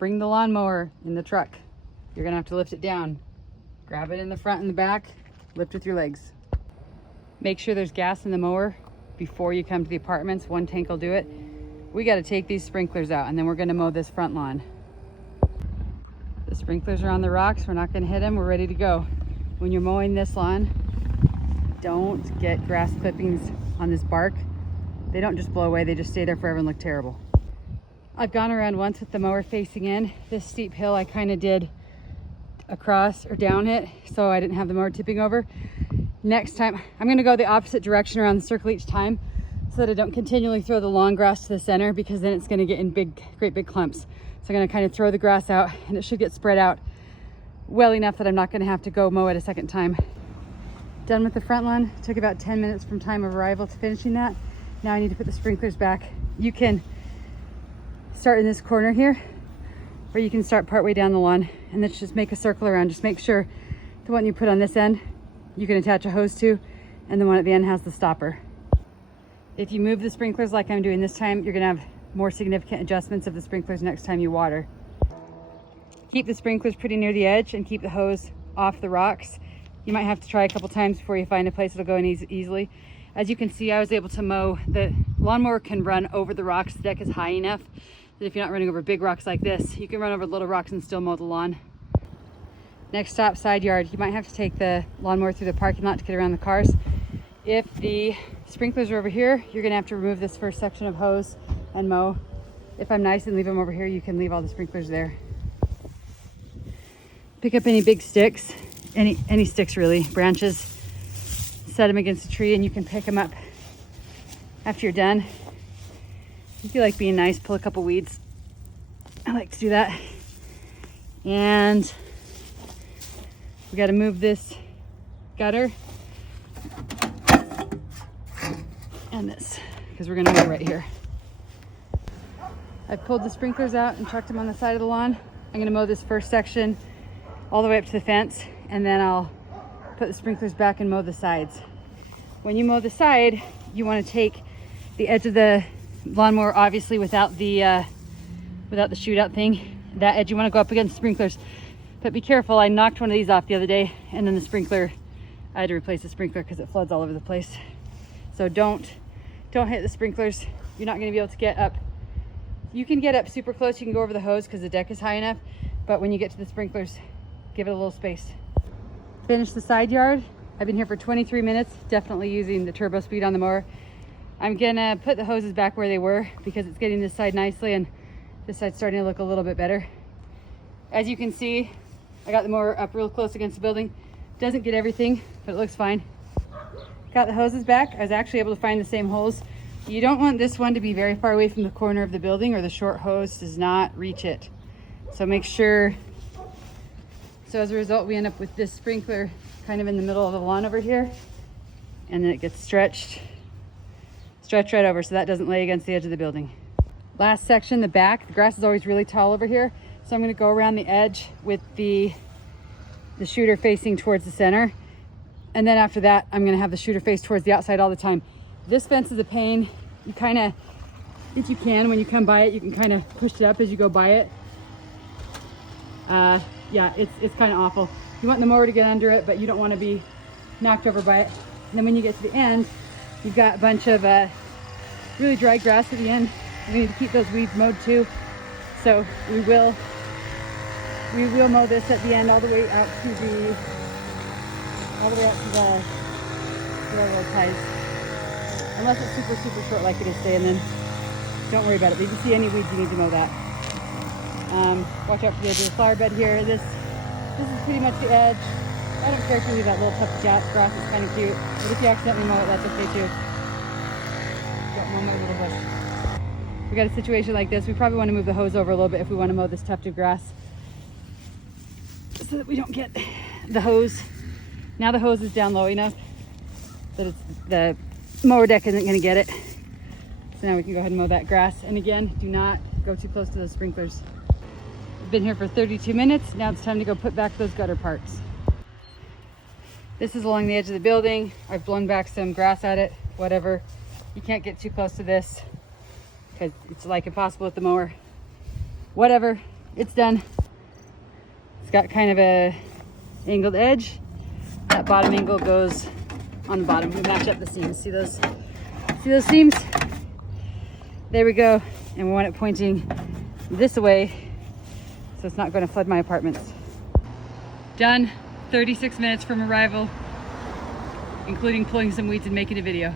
bring the lawnmower in the truck. You're gonna have to lift it down. Grab it in the front and the back, lift with your legs. Make sure there's gas in the mower before you come to the apartments. One tank will do it. We got to take these sprinklers out and then we're going to mow this front lawn. The sprinklers are on the rocks. We're not going to hit them. We're ready to go. When you're mowing this lawn, don't get grass clippings on this bark. They don't just blow away. They just stay there forever and look terrible. I've gone around once with the mower facing in. This steep hill I kind of did across or down it so I didn't have the mower tipping over. Next time I'm going to go the opposite direction around the circle each time so that I don't continually throw the long grass to the center, because then it's going to get in great big clumps. So I'm going to kind of throw the grass out and it should get spread out well enough that I'm not going to have to go mow it a second time. Done with the front lawn. Took about 10 minutes from time of arrival to finishing that. Now I need to put the sprinklers back. You can start in this corner here, or you can start partway down the lawn and then just make a circle around. Just make sure the one you put on this end you can attach a hose to, and the one at the end has the stopper. If you move the sprinklers like I'm doing this time, you're gonna have more significant adjustments of the sprinklers next time you water. Keep the sprinklers pretty near the edge and keep the hose off the rocks. You might have to try a couple times before you find a place that'll go in easily. As you can see, I was able to mow. The lawnmower can run over the rocks. The deck is high enough that if you're not running over big rocks like this, you can run over little rocks and still mow the lawn. Next stop, side yard. You might have to take the lawnmower through the parking lot to get around the cars. If the sprinklers are over here, you're gonna have to remove this first section of hose and mow. If I'm nice and leave them over here, you can leave all the sprinklers there. Pick up any big sticks, any sticks really, branches, set them against a tree and you can pick them up after you're done. If you like being nice, pull a couple weeds. I like to do that. And we got to move this gutter and this, because we're going to mow right here. I've pulled the sprinklers out and chucked them on the side of the lawn. I'm going to mow this first section all the way up to the fence, and then I'll put the sprinklers back and mow the sides. When you mow the side, you want to take the edge of the lawnmower, obviously without the shootout thing. That edge you want to go up against the sprinklers. But be careful, I knocked one of these off the other day, and then the sprinkler, I had to replace the sprinkler because it floods all over the place. So don't hit the sprinklers. You're not going to be able to get up. You can get up super close, you can go over the hose because the deck is high enough, but when you get to the sprinklers, give it a little space. Finish the side yard. I've been here for 23 minutes, definitely using the turbo speed on the mower. I'm gonna put the hoses back where they were because it's getting this side nicely and this side's starting to look a little bit better. As you can see, I got the mower up real close against the building. Doesn't get everything, but it looks fine. Got the hoses back. I was actually able to find the same holes. You don't want this one to be very far away from the corner of the building or the short hose does not reach it. So make sure. So as a result, we end up with this sprinkler kind of in the middle of the lawn over here, and then it gets stretched right over so that doesn't lay against the edge of the building. Last section, the back. The grass is always really tall over here, so I'm going to go around the edge with the shooter facing towards the center, and then after that I'm going to have the shooter face towards the outside all the time. This fence is a pain. You kind of, if you can, when you come by it, you can kind of push it up as you go by it. Yeah, it's kind of awful. You want the mower to get under it, but you don't want to be knocked over by it. And then when you get to the end, you've got a bunch of really dry grass at the end. We need to keep those weeds mowed too. So we will mow this at the end all the way out to the railroad ties. Unless it's super, super short like it is today, and then don't worry about it. But if you see any weeds, you need to mow that. Watch out for the edge of the flower bed here. This is pretty much the edge. I don't care if you leave that little tough grass, it's kind of cute. But if you accidentally mow it, that's okay too. Don't mow my little bush. We got a situation like this. We probably want to move the hose over a little bit if we want to mow this tuft of grass, so that we don't get the hose. Now the hose is down low enough that the mower deck isn't going to get it. So now we can go ahead and mow that grass. And again, do not go too close to those sprinklers. We've been here for 32 minutes. Now it's time to go put back those gutter parts. This is along the edge of the building. I've blown back some grass at it, whatever. You can't get too close to this because it's like impossible with the mower. Whatever, it's done. It's got kind of a angled edge. That bottom angle goes on the bottom. We match up the seams. See those seams? There we go. And we want it pointing this way so it's not going to flood my apartments. Done. 36 minutes from arrival, including pulling some weeds and making a video.